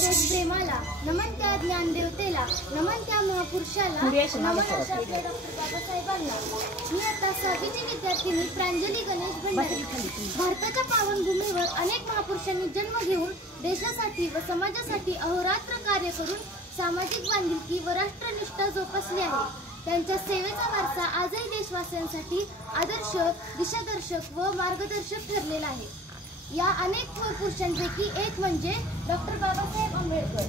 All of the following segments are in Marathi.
देशप्रेमाला, नमन त्या ज्ञानदेवतेला, नमन त्या महापुरुषाला, नमन अशा आपल्या डॉक्टर बाबासाहेबांना. मी आता 6वीची विद्यार्थिनी प्रांजली गणेश भंडारी. भारताच्या पावनभूमीवर अनेक महापुरुषांनी जन्म घेऊन देशासाठी व समाजासाठी अहोरात्र कार्य करून सामाजिक बांधिलकी व राष्ट्रनिष्ठा जोपासली आहे. त्यांच्या सेवेचा वारसा आजही देशवासियांसाठी आदर्श, दिशादर्शक व मार्गदर्शक ठरलेला आहे. या अनेक पुरुषांपैकी एक म्हणजे डॉक्टर बाबासाहेब आंबेडकर.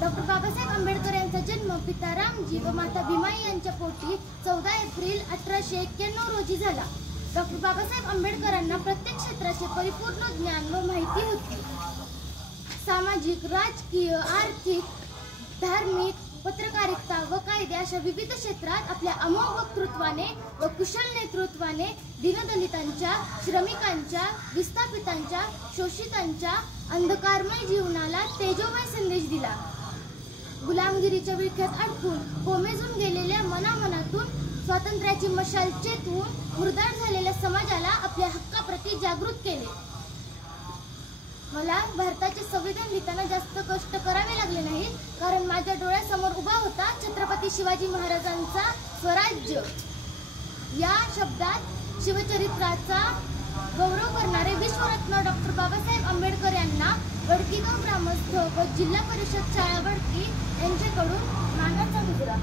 डॉक्टर बाबासाहेब आंबेडकर यांचा जन्म पिता रामजी व माता भीमाई यांच्या पोटी 14 एप्रिल 1891 रोजी झाला. डॉक्टर बाबासाहेब आंबेडकरांना प्रत्येक क्षेत्राचे परिपूर्ण ज्ञान व माहिती होती. सामाजिक, राजकीय, आर्थिक, धार्मिक, पत्रकारिता व कायदे अशा विविध क्षेत्रात आपल्या अमोघ वक्तृत्वाने व कुशल नेतृत्वाने दीनदलितांच्या, श्रमिकांच्या, विस्थापितांच्या, शोषितांच्या अंधकारमय जीवनाला तेजोमय संदेश दिला. गुलामगिरीच्या विळख्यात अडकून कोमेजून गेलेल्या मनामनातून स्वातंत्र्याची मशाल चेतवून मुरदाड झालेल्या समाजाला आपल्या हक्काप्रती जागृत केले. मला भारताचे संविधान लिहिताना जास्त कष्ट करावे लागले नाही, कारण माझ्या डोळ्यासमोर उभा होता छत्रपती शिवाजी महाराजांचा स्वराज्य. या शब्दात शिवचरित्राचा गौरव करणारे विश्वरत्न डॉक्टर बाबासाहेब आंबेडकर यांना वडकीगाव ग्रामस्थ व जिल्हा परिषद शाळा वडकी यांच्याकडून मानाचा मुजरा.